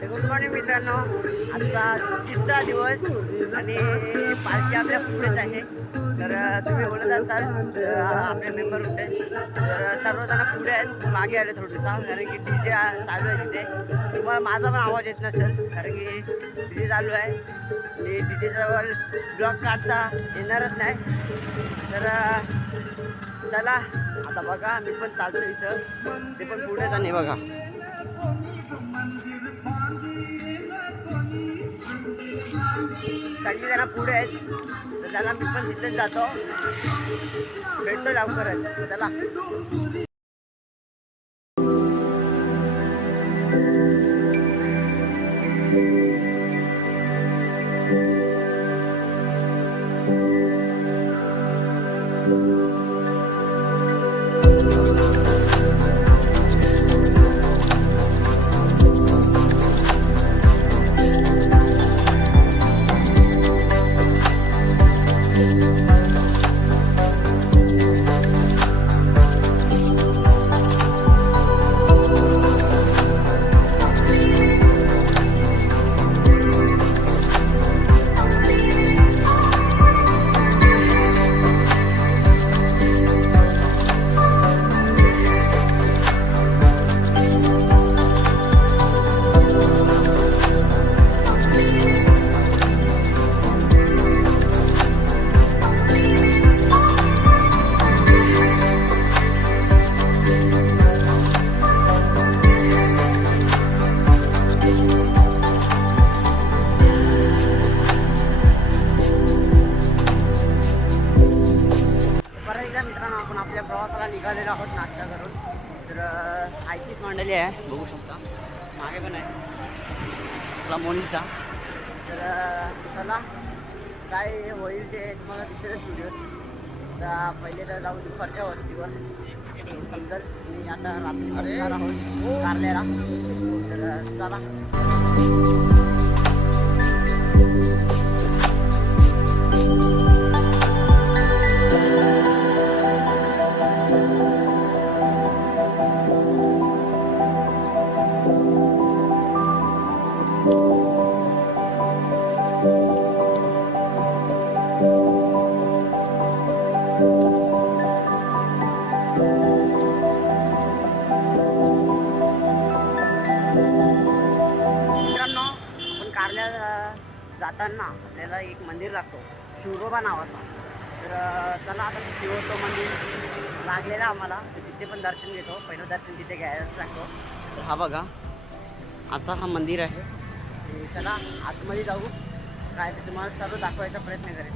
Good morning मित्रांनो, आजचा तिसरा दिवस आणि पार्टी आपल्या पुढेच आहे. तर तुम्ही बोलत असाल आपले मेंबर होते तर सर्वजण पुढे आहेत, मागे आले थोडंसा कारण की DJ चालू आहे तिथे. तुम्हाला माझा पण आवाज येत नसेल कारण की DJ चालू आहे आणि DJजवळ ब्लॉग काढता येणारच नाही. तर चला आता बघा, मी पण चालतो इथं, ते पण पुढेच आणि बघा सगळी जण पुढे आहेत. तर त्याला मी पण तिथेच जातो, भेटतो लवकरच. चला मित्रांनो, आपण आपल्या प्रवासाला निघालेलो आहोत नाश्ता करून. तर आयचीच मंडळी आहे, बघू शकता, मागे पण आहे आपला मोनिका. तर चला काय होईल ते तुम्हाला दिसेलच व्हिडिओ. तर पहिले तर जाऊ दुपारच्या वस्तीवर समजेल. मी आता रात्री जाणार आहोत कारल्याला. तर चला जाताना आपल्याला एक मंदिर लागतो, शिवरोबा नावाचा. तर चला आता शिवतो मंदिर लागलेला आम्हाला, तर तिथे पण दर्शन घेतो. पहिलं दर्शन तिथे घ्यायलाच लागतो. हा बघा, असा हा मंदिर आहे. चला आतमध्ये जाऊ, काय ते तुम्हाला सर्व दाखवायचा प्रयत्न करेन.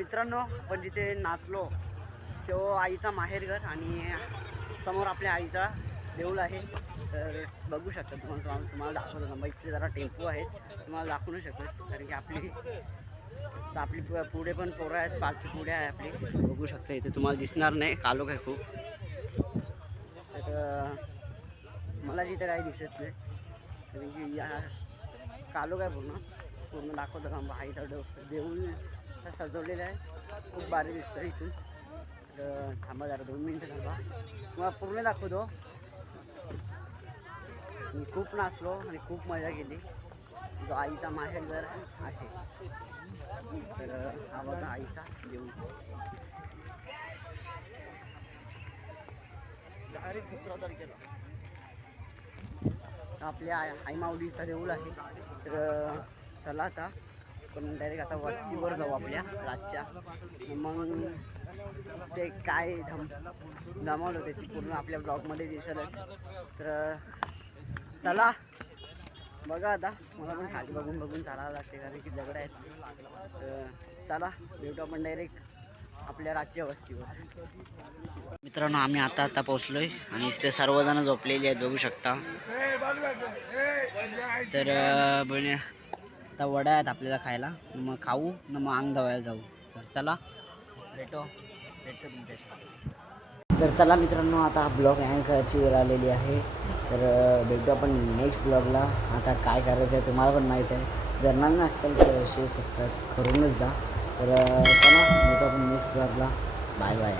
मित्रांनो, आपण जिथे नाचलो तो आईचा माहेरघर आणि समोर आपल्या आईचा देऊळ आहे. तर बघू शकता तुम्हाला दाखवतो ना, इथे जरा टेम्पो आहेत, तुम्हाला दाखवू शकतो कारण की आपली तर आपली पुढे पण पोरं आहेत, पालखी पुढे आहे आपली, बघू शकता. इथे तुम्हाला दिसणार नाही, कालोख आहे खूप. तर मला जिथे काही दिसत नाही, कारण की या कालोख आहे पूर्ण पूर्ण दाखवतो का बाईचा देऊळ सजवलेलं आहे, खूप भारी दिसतं इथून. तर थांबा जरा 2 मिनटं थांबा, तुम्हाला पूर्ण दाखवतो. मी खूप नाचलो आणि खूप मजा केली. जो आईचा माहेरघर आहे. तर हा बघा आईचा देऊळ. डायरेक्ट 17 तारखेला आपल्या आई माऊलीचा देऊळ आहे. तर चला आता पण डायरेक्ट आता वस्तीवर जाऊ आपल्या रातच्या. मग ते काय धमावलं ते पूर्ण आपल्या ब्लॉगमध्ये दिसलंच. तर चला बघा आता, मला पण खाली बघून बघून चालायला लागते कारण की दगड आहेत. तर चला भेटू आपण डायरेक्ट आपल्या रातच्या वस्तीवर. मित्रांनो आम्ही आता पोहोचलोय आणि इथे सर्वजण झोपलेली आहेत, बघू शकता. तर आता वड्या आहेत आपल्याला खायला, मग खाऊ न मग अंग धवायला जाऊ. तर चला भेटतो तुमच्याशी. तर चला मित्रांनो, आता हा ब्लॉग एंड करायची वेळ आलेली आहे. तर भेटू आपण नेक्स्ट ब्लॉगला. आता काय करायचं आहे तुम्हाला पण माहीत आहे. जर नवीन असेल तर शेअर सबस्क्राईब करूनच जा. तर चला भेटू आपण नेक्स्ट ब्लॉगला. Bye bye.